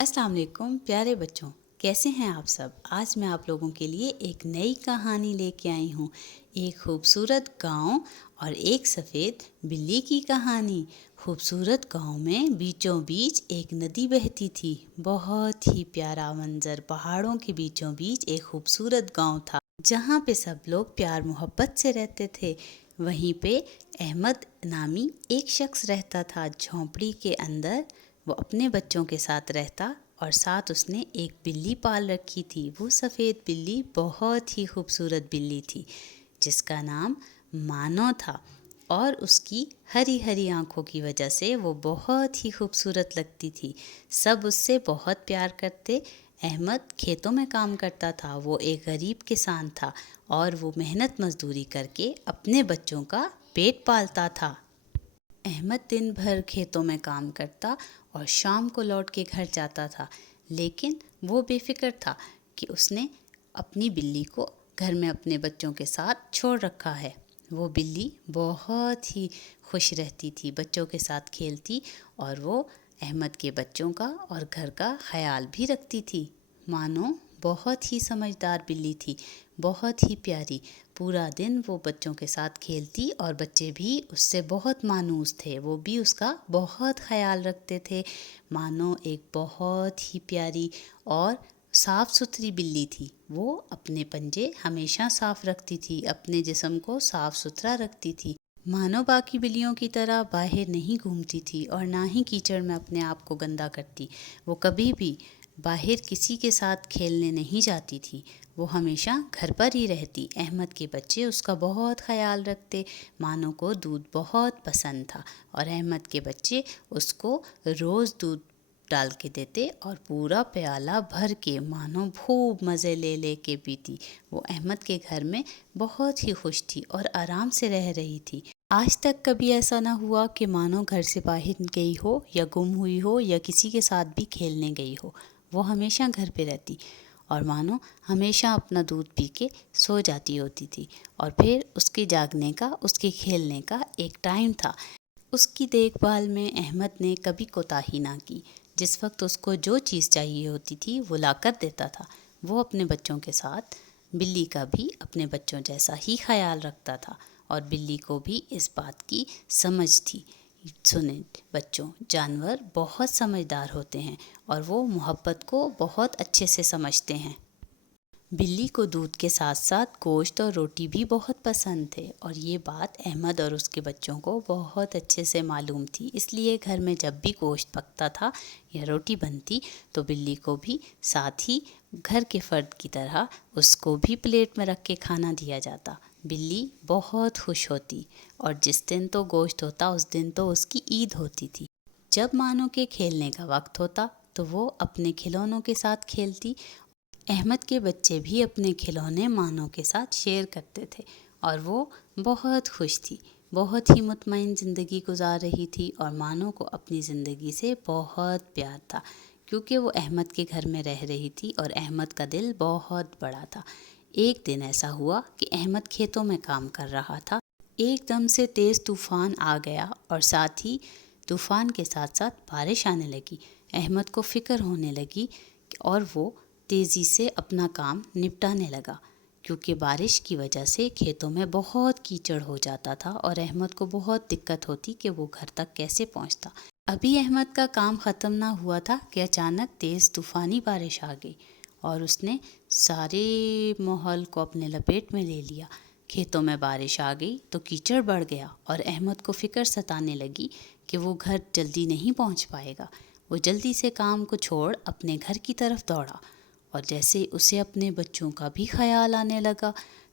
السلام علیکم پیارے بچوں، کیسے ہیں آپ سب؟ آج میں آپ لوگوں کے لیے ایک نئی کہانی لے کے آئی ہوں، ایک خوبصورت گاؤں اور ایک سفید بلی کی کہانی۔ خوبصورت گاؤں میں بیچوں بیچ ایک ندی بہتی تھی۔ بہت ہی پیارا منظر، پہاڑوں کے بیچوں بیچ ایک خوبصورت گاؤں تھا جہاں پہ سب لوگ پیار محبت سے رہتے تھے۔ وہیں پہ احمد نامی ایک شخص رہتا تھا، جھونپڑی کے اندر وہ اپنے بچوں کے ساتھ رہتا اور ساتھ اس نے ایک بلی پال رکھی تھی۔ وہ سفید بلی بہت ہی خوبصورت بلی تھی جس کا نام مانو تھا، اور اس کی ہری ہری آنکھوں کی وجہ سے وہ بہت ہی خوبصورت لگتی تھی۔ سب اس سے بہت پیار کرتے۔ احمد کھیتوں میں کام کرتا تھا، وہ ایک غریب کسان تھا اور وہ محنت مزدوری کر کے اپنے بچوں کا پیٹ پالتا تھا۔ احمد دن بھر کھیتوں میں کام کرتا اور شام کو لوٹ کے گھر جاتا تھا، لیکن وہ بے فکر تھا کہ اس نے اپنی بلی کو گھر میں اپنے بچوں کے ساتھ چھوڑ رکھا ہے۔ وہ بلی بہت ہی خوش رہتی تھی، بچوں کے ساتھ کھیلتی اور وہ احمد کے بچوں کا اور گھر کا خیال بھی رکھتی تھی۔ مانو بہت ہی سمجھدار بلی تھی، بہت ہی پیاری۔ پورا دن وہ بچوں کے ساتھ کھیلتی اور بچے بھی اس سے بہت مانوس تھے، وہ بھی اس کا بہت خیال رکھتے تھے۔ مانو ایک بہت ہی پیاری اور صاف ستھری بلی تھی۔ وہ اپنے پنجے ہمیشہ صاف رکھتی تھی، اپنے جسم کو صاف ستھرا رکھتی تھی۔ مانو باقی بلیوں کی طرح باہر نہیں گھومتی تھی اور نہ ہی کیچڑ میں اپنے آپ کو گندا کرتی۔ وہ کبھی بھی باہر کسی کے ساتھ کھیلنے نہیں جاتی تھی، وہ ہمیشہ گھر پر ہی رہتی۔ احمد کے بچے اس کا بہت خیال رکھتے۔ مانو کو دودھ بہت پسند تھا اور احمد کے بچے اس کو روز دودھ ڈال کے دیتے اور پورا پیالہ بھر کے مانو خوب مزے لے لے کے پیتی۔ وہ احمد کے گھر میں بہت ہی خوش تھی اور آرام سے رہ رہی تھی۔ آج تک کبھی ایسا نہ ہوا کہ مانو گھر سے باہر گئی ہو یا گم ہوئی ہو یا کسی کے ساتھ بھی کھیلنے گئی ہو۔ وہ ہمیشہ گھر پہ رہتی اور مانو ہمیشہ اپنا دودھ پی کے سو جاتی ہوتی تھی، اور پھر اس کے جاگنے کا، اس کے کھیلنے کا ایک ٹائم تھا۔ اس کی دیکھ بھال میں احمد نے کبھی کوتاہی نہ کی۔ جس وقت اس کو جو چیز چاہیے ہوتی تھی وہ لا کر دیتا تھا۔ وہ اپنے بچوں کے ساتھ بلی کا بھی اپنے بچوں جیسا ہی خیال رکھتا تھا، اور بلی کو بھی اس بات کی سمجھ تھی۔ سنیں بچوں، جانور بہت سمجھدار ہوتے ہیں اور وہ محبت کو بہت اچھے سے سمجھتے ہیں۔ بلی کو دودھ کے ساتھ ساتھ گوشت اور روٹی بھی بہت پسند تھے، اور یہ بات احمد اور اس کے بچوں کو بہت اچھے سے معلوم تھی۔ اس لیے گھر میں جب بھی گوشت پکتا تھا یا روٹی بنتی تو بلی کو بھی ساتھ ہی گھر کے فرد کی طرح اس کو بھی پلیٹ میں رکھ کے کھانا دیا جاتا۔ بلی بہت خوش ہوتی، اور جس دن تو گوشت ہوتا اس دن تو اس کی عید ہوتی تھی۔ جب مانو کے کھیلنے کا وقت ہوتا تو وہ اپنے کھلونوں کے ساتھ کھیلتی۔ احمد کے بچے بھی اپنے کھلونے مانو کے ساتھ شیئر کرتے تھے، اور وہ بہت خوش تھی، بہت ہی مطمئن زندگی گزار رہی تھی، اور مانو کو اپنی زندگی سے بہت پیار تھا کیونکہ وہ احمد کے گھر میں رہ رہی تھی اور احمد کا دل بہت بڑا تھا۔ ایک دن ایسا ہوا کہ احمد کھیتوں میں کام کر رہا تھا۔ ایک دم سے تیز طوفان آ گیا اور ساتھ ہی طوفان کے ساتھ ساتھ بارش آنے لگی۔ احمد کو فکر ہونے لگی اور وہ تیزی سے اپنا کام نپٹانے لگا، کیونکہ بارش کی وجہ سے کھیتوں میں بہت کیچڑ ہو جاتا تھا اور احمد کو بہت دقت ہوتی کہ وہ گھر تک کیسے پہنچتا۔ ابھی احمد کا کام ختم نہ ہوا تھا کہ اچانک تیز طوفانی بارش آ گئی اور اس نے سارے ماحول کو اپنے لپیٹ میں لے لیا۔ کھیتوں میں بارش آ گئی تو کیچڑ بڑھ گیا اور احمد کو فکر ستانے لگی کہ وہ گھر جلدی نہیں پہنچ پائے گا۔ وہ جلدی سے کام کو چھوڑ اپنے گھر کی طرف دوڑا، اور جیسے اسے اپنے بچوں کا بھی خیال آنے لگا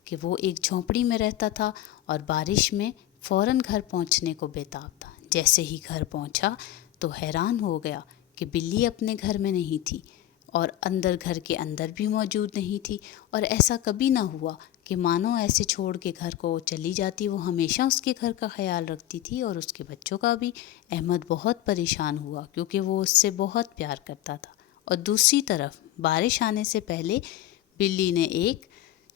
کہ وہ ایک جھونپڑی میں رہتا تھا اور بارش میں فوراً گھر پہنچنے کو بےتاب تھا۔ جیسے ہی گھر پہنچا تو حیران ہو گیا کہ بلی اپنے گھر میں نہیں تھی اور گھر کے اندر بھی موجود نہیں تھی، اور ایسا کبھی نہ ہوا کہ مانو ایسے چھوڑ کے گھر کو چلی جاتی۔ وہ ہمیشہ اس کے گھر کا خیال رکھتی تھی اور اس کے بچوں کا بھی۔ احمد بہت پریشان ہوا کیونکہ وہ اس سے بہت پیار کرتا تھا، اور دوسری طرف بارش آنے سے پہلے بلی نے ایک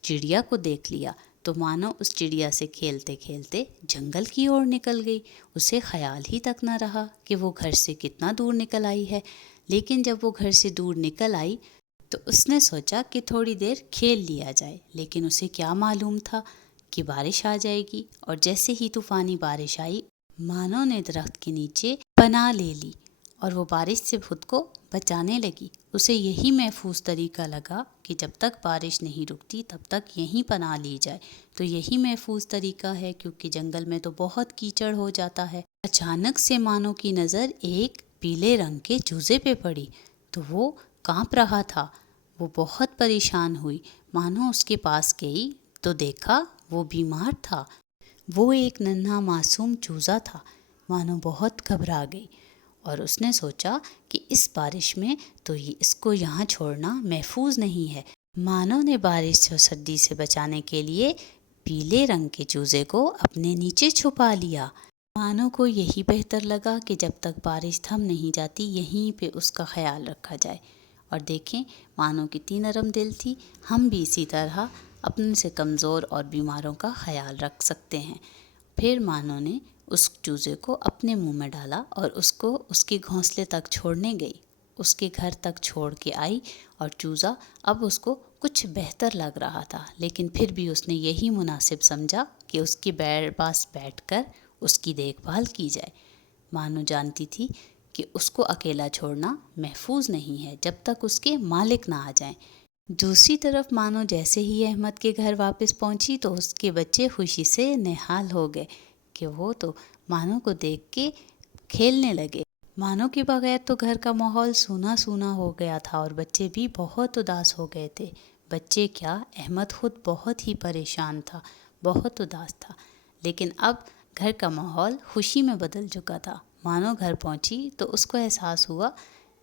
چڑیا کو دیکھ لیا تو مانو اس چڑیا سے کھیلتے کھیلتے جنگل کی اور نکل گئی۔ اسے خیال ہی تک نہ رہا کہ وہ گھر سے کتنا دور نکل آئی ہے، لیکن جب وہ گھر سے دور نکل آئی تو اس نے سوچا کہ تھوڑی دیر کھیل لیا جائے، لیکن اسے کیا معلوم تھا کہ بارش آ جائے گی، اور جیسے ہی طوفانی بارش آئی مانو نے درخت کے نیچے پناہ لے لی اور وہ بارش سے خود کو بچانے لگی۔ اسے یہی محفوظ طریقہ لگا کہ جب تک بارش نہیں رکتی تب تک یہیں پناہ لی جائے، تو یہی محفوظ طریقہ ہے کیونکہ جنگل میں تو بہت کیچڑ ہو جاتا ہے۔ اچانک سے مانو کی نظر ایک پیلے رنگ کے چوزے پہ پڑی تو وہ کانپ رہا تھا۔ وہ بہت پریشان ہوئی۔ مانو اس کے پاس گئی تو دیکھا وہ بیمار تھا۔ وہ ایک ننھا معصوم چوزا تھا۔ مانو بہت گھبرا گئی اور اس نے سوچا کہ اس بارش میں تو اس کو یہاں چھوڑنا محفوظ نہیں ہے۔ مانو نے بارش اور سردی سے بچانے کے لیے پیلے رنگ کے چوزے کو اپنے نیچے چھپا لیا۔ مانو کو یہی بہتر لگا کہ جب تک بارش تھم نہیں جاتی یہیں پہ اس کا خیال رکھا جائے۔ اور دیکھیں مانو کتنی نرم دل تھی۔ ہم بھی اسی طرح اپنے سے کمزور اور بیماروں کا خیال رکھ سکتے ہیں۔ پھر مانو نے اس چوزے کو اپنے منہ میں ڈالا اور اس کو اس کے گھونسلے تک چھوڑنے گئی۔ اس کے گھر تک چھوڑ کے آئی اور چوزا اب اس کو کچھ بہتر لگ رہا تھا، لیکن پھر بھی اس نے یہی مناسب سمجھا کہ اس کے پاس بیٹھ کر اس کی دیکھ بھال کی جائے۔ مانو جانتی تھی کہ اس کو اکیلا چھوڑنا محفوظ نہیں ہے جب تک اس کے مالک نہ آ جائیں۔ دوسری طرف مانو جیسے ہی احمد کے گھر واپس پہنچی تو اس کے بچے خوشی سے نہال ہو گئے کہ وہ تو مانو کو دیکھ کے کھیلنے لگے۔ مانو کے بغیر تو گھر کا ماحول سونا سونا ہو گیا تھا اور بچے بھی بہت اداس ہو گئے تھے۔ بچے کیا، احمد خود بہت ہی پریشان تھا، بہت اداس تھا، لیکن اب گھر کا ماحول خوشی میں بدل چکا تھا۔ مانو گھر پہنچی تو اس کو احساس ہوا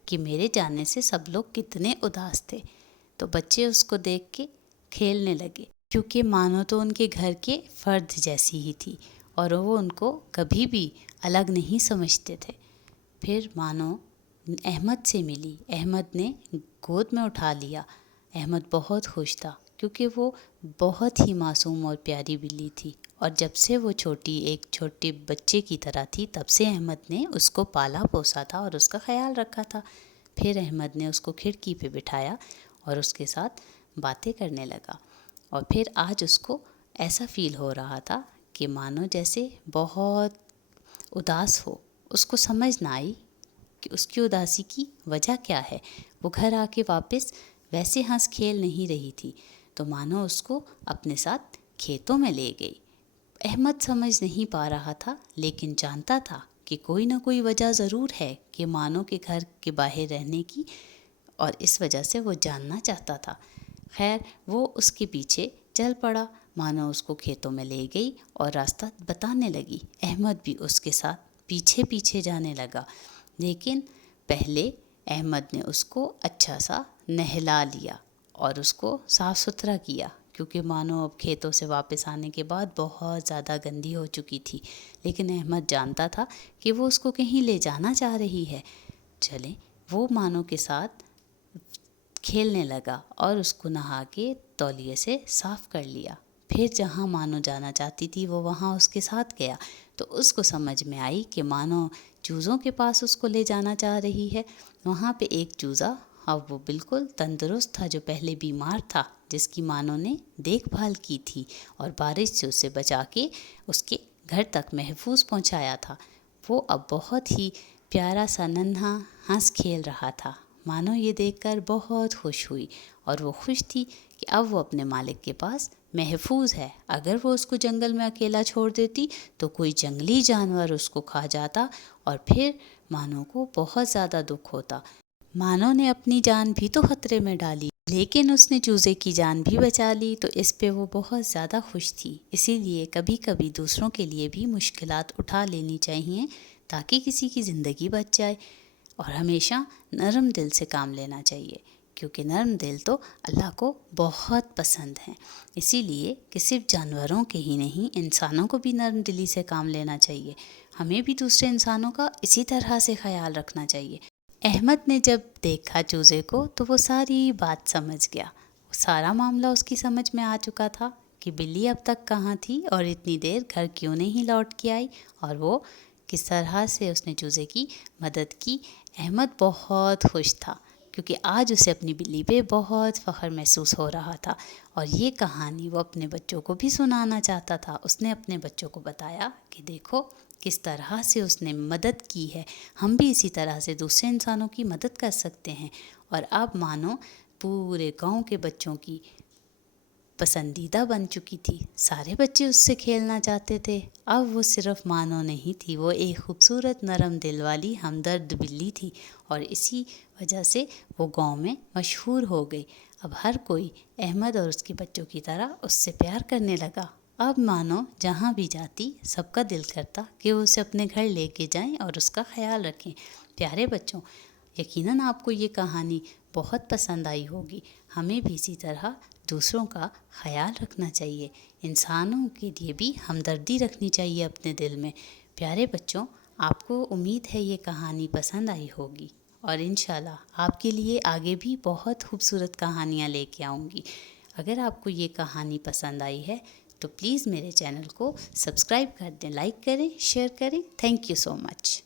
کہ میرے جانے سے سب لوگ کتنے اداس تھے، تو بچے اس کو دیکھ کے کھیلنے لگے کیونکہ مانو تو ان کے گھر کے فرد جیسی ہی تھی اور وہ ان کو کبھی بھی الگ نہیں سمجھتے تھے۔ پھر مانو احمد سے ملی، احمد نے گود میں اٹھا لیا۔ احمد بہت خوش تھا کیونکہ وہ بہت ہی معصوم اور پیاری بلی تھی، اور جب سے وہ ایک چھوٹے بچے کی طرح تھی تب سے احمد نے اس کو پالا پوسا تھا اور اس کا خیال رکھا تھا۔ پھر احمد نے اس کو کھڑکی پہ بٹھایا اور اس کے ساتھ باتیں کرنے لگا، اور پھر آج اس کو ایسا فیل ہو رہا تھا کہ مانو جیسے بہت اداس ہو۔ اس کو سمجھ نہ آئی کہ اس کی اداسی کی وجہ کیا ہے۔ وہ گھر آ کے واپس ویسے ہنس کھیل نہیں رہی تھی، تو مانو اس کو اپنے ساتھ کھیتوں میں لے گئی۔ احمد سمجھ نہیں پا رہا تھا لیکن جانتا تھا کہ کوئی نہ کوئی وجہ ضرور ہے کہ مانو کے گھر کے باہر رہنے کی، اور اس وجہ سے وہ جاننا چاہتا تھا۔ خیر وہ اس کے پیچھے چل پڑا۔ مانو اس کو کھیتوں میں لے گئی اور راستہ بتانے لگی۔ احمد بھی اس کے ساتھ پیچھے پیچھے جانے لگا، لیکن پہلے احمد نے اس کو اچھا سا نہلا لیا اور اس کو صاف ستھرا کیا، کیونکہ مانو اب کھیتوں سے واپس آنے کے بعد بہت زیادہ گندی ہو چکی تھی، لیکن احمد جانتا تھا کہ وہ اس کو کہیں لے جانا چاہ رہی ہے۔ چلیں وہ مانو کے ساتھ کھیلنے لگا اور اس کو نہا کے تولیے سے صاف کر لیا۔ پھر جہاں مانو جانا چاہتی تھی وہ وہاں اس کے ساتھ گیا، تو اس کو سمجھ میں آئی کہ مانو چوزوں کے پاس اس کو لے جانا چاہ رہی ہے۔ وہاں پہ ایک چوزا، اب وہ بالکل تندرست تھا، جو پہلے بیمار تھا، جس کی مانو نے دیکھ بھال کی تھی اور بارش سے اسے بچا کے اس کے گھر تک محفوظ پہنچایا تھا۔ وہ اب بہت ہی پیارا سا ننھا ہنس کھیل رہا تھا۔ مانو یہ دیکھ کر بہت خوش ہوئی اور وہ خوش تھی کہ اب وہ اپنے مالک کے پاس محفوظ ہے۔ اگر وہ اس کو جنگل میں اکیلا چھوڑ دیتی تو کوئی جنگلی جانور اس کو کھا جاتا اور پھر مانو کو بہت زیادہ دکھ ہوتا۔ مانو نے اپنی جان بھی تو خطرے میں ڈالی، لیکن اس نے چوزے کی جان بھی بچا لی، تو اس پہ وہ بہت زیادہ خوش تھی۔ اسی لیے کبھی کبھی دوسروں کے لیے بھی مشکلات اٹھا لینی چاہیے تاکہ کسی کی زندگی بچ جائے، اور ہمیشہ نرم دل سے کام لینا چاہیے، کیونکہ نرم دل تو اللہ کو بہت پسند ہیں۔ اسی لیے کہ صرف جانوروں کے ہی نہیں، انسانوں کو بھی نرم دلی سے کام لینا چاہیے۔ ہمیں بھی دوسرے انسانوں کا اسی طرح سے خیال رکھنا چاہیے۔ احمد نے جب دیکھا چوزے کو تو وہ ساری بات سمجھ گیا۔ سارا معاملہ اس کی سمجھ میں آ چکا تھا کہ بلی اب تک کہاں تھی اور اتنی دیر گھر کیوں نہیں لوٹ کے آئی، اور وہ کس طرح سے اس نے چوزے کی مدد کی۔ احمد بہت خوش تھا کیونکہ آج اسے اپنی بلی پہ بہت فخر محسوس ہو رہا تھا، اور یہ کہانی وہ اپنے بچوں کو بھی سنانا چاہتا تھا۔ اس نے اپنے بچوں کو بتایا کہ دیکھو کس طرح سے اس نے مدد کی ہے، ہم بھی اسی طرح سے دوسرے انسانوں کی مدد کر سکتے ہیں۔ اور اب مانو پورے گاؤں کے بچوں کی پسندیدہ بن چکی تھی، سارے بچے اس سے کھیلنا چاہتے تھے۔ اب وہ صرف مانو نہیں تھی، وہ ایک خوبصورت نرم دل والی ہمدرد بلی تھی، اور اسی وجہ سے وہ گاؤں میں مشہور ہو گئی۔ اب ہر کوئی احمد اور اس کے بچوں کی طرح اس سے پیار کرنے لگا۔ اب مانو جہاں بھی جاتی سب کا دل کرتا کہ وہ اسے اپنے گھر لے کے جائیں اور اس کا خیال رکھیں۔ پیارے بچوں، یقیناً آپ کو یہ کہانی بہت پسند آئی ہوگی۔ ہمیں بھی اسی طرح دوسروں کا خیال رکھنا چاہیے، انسانوں کے لیے بھی ہمدردی رکھنی چاہیے اپنے دل میں۔ پیارے بچوں، آپ کو امید ہے یہ کہانی پسند آئی ہوگی، اور انشاءاللہ آپ کے لیے آگے بھی بہت خوبصورت کہانیاں لے کے آؤں گی۔ اگر آپ کو یہ کہانی پسند آئی ہے تو پلیز میرے چینل کو سبسکرائب کر دیں، لائک کریں، شیئر کریں۔ Thank you so much.